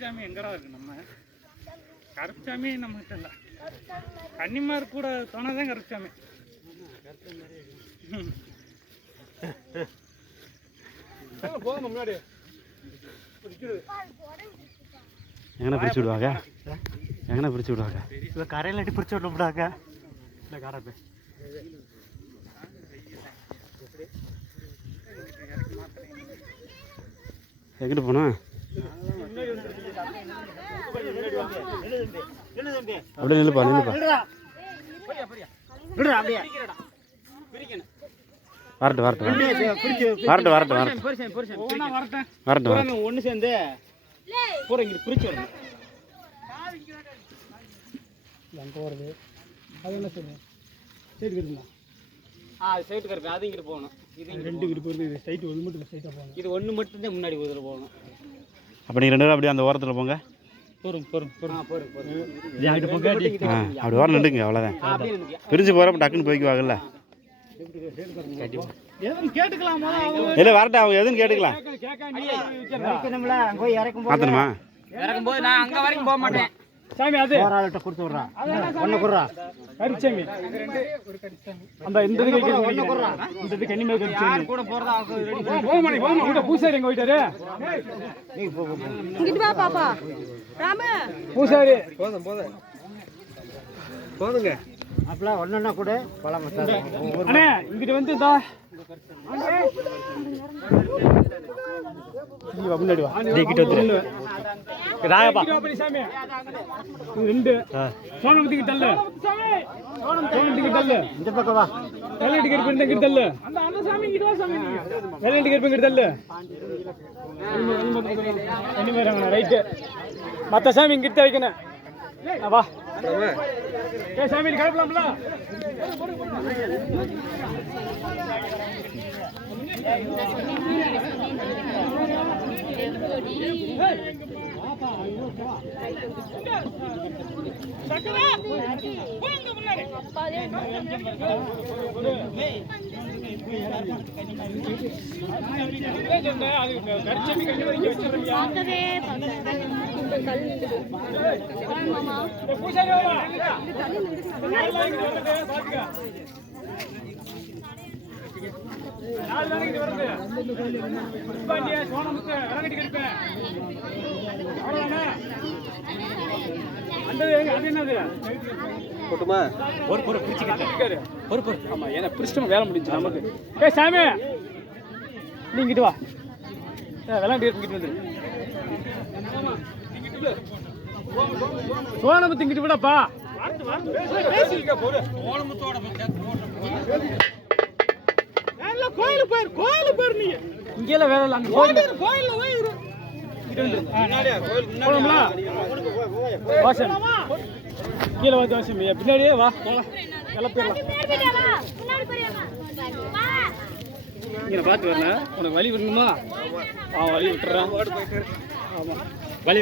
கருப்புசாமி எங்கடா இருக்கு? நம்ம கருப்புசாமி நம்மகிட்ட இல்லை. கன்னிமார் கூட சொன்னதான் கருப்புசாமி. போதும் முன்னாடி எங்கே பிடிச்சி விடுவாங்க? எங்கே பிடிச்சி விடுவாங்க? இல்லை கரையில் அடி பிடிச்சி விட விடாங்க. இல்லை காரை எங்கிட்டு போனோம்? அப்படியே நில்லுப்பா நில்லுப்பா. வரட்டும் வரட்டும் வரட்டும் வரட்டும் வரட்டும் வரட்டும் ஒன்று சேர்ந்து பூரா இங்கே பிரிச்சு வரணும். அங்கே வருது அது என்ன சொல்லுங்கள்? சைட்டு கருப்புங்களா? சைட்டு கருப்பு அது இங்கிட்டு போகணும். இது ரெண்டு கிருப்பு வருது. இது சைட்டு ஒன்று மட்டும் ஸ்ட்ரைட்டாக போகணும். இது ஒன்று மட்டும்தான் முன்னாடி இதில் போகணும். அப்போ நீங்கள் ரெண்டு பேரும் அப்படியே அந்த ஓரத்தில் போங்க. போகிறோம் போகிறோம் அப்படி ஓரம் நின்றுங்க. அவ்வளோதான். பிரிஞ்சு போகிறப்ப டக்குன்னு போய்க்குவாங்கல்ல. எதுவும் கேட்டுக்கலாமா? இல்லை வரட்டும், அவங்க எதுவும் கேட்டுக்கலாம். மாற்றணுமா? இறக்கும்போது நான் அங்கே வரைக்கும் போக மாட்டேன் சாமி. அது கொடுத்து விட்றா ஒன்று கொடுறா கரிச்சாமி. அந்த இந்த இது கன்னிமே கரிச்சாமி கூட போகிறதா போக பூசாரி எங்கே போயிட்டாரு? இங்கிட்டு வா பாப்பா ராம பூசாரி. போதும் போதுங்க. அப்பல ஒன்னா கூட பழம் அண்ணே இங்கிட்டு வந்து இதா முன்னாடி வா. கிட்ட வந்து ராயப்பா சாமி. ரெண்டு சோனமத்திக்கு தள்ளு. சோனமத்திக்கு தள்ளு. இந்த பக்கம் வா. வெள்ளடி கருப்பு இங்கிட்டு தள்ளு. அந்த சாமி இங்கிட்டு வா சாமி. வெள்ளடி கருப்பு இங்கிட்டு தள்ளு. அனிமேரங்க ரைட். மத்த சாமி இங்கிட்ட வைக்கணும். வா ஏ சாமி கிளம்பலாம்ல. வேலை முடிஞ்சு நமக்கு. ஏ சாமி நீங்கிட்டு வா. விளாண்டு இங்கிட்டு வந்துரு. சோனமுத்து இங்கிட்டு விடப்பா. கோயிலுக்கு போயிரு. நீங்க இங்கெல்லாம் வேலை இல்லை. அங்கே கோயிலில் போகணும்ல. வாசன் கீழே வந்து வாசம் பின்னாடியே வா. இங்கே பார்த்து வரணும். உனக்கு வழி விடணுமா? வழி விட்டுறான். ஆமாம் வழி